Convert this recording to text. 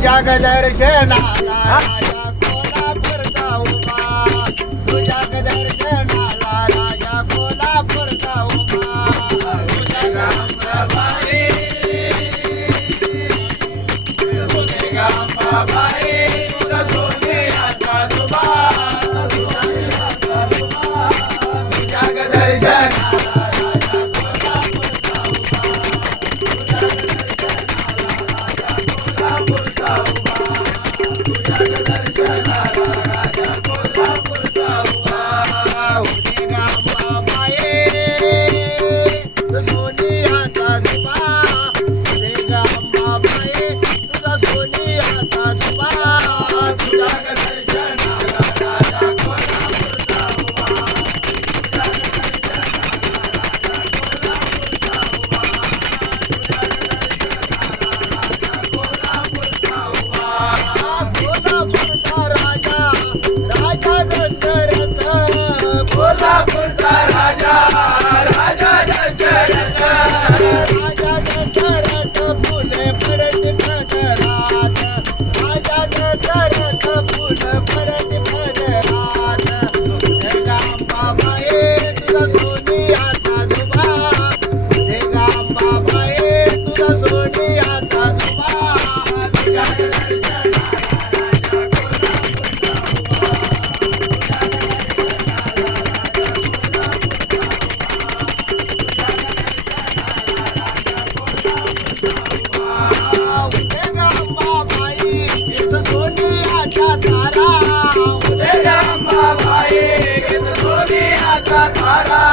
तुझ्या गजर शेणाला राजा कोल्हापूरचा उभा तुझ्या राजा कोल्हापूरचा उभा i Tara, Tara.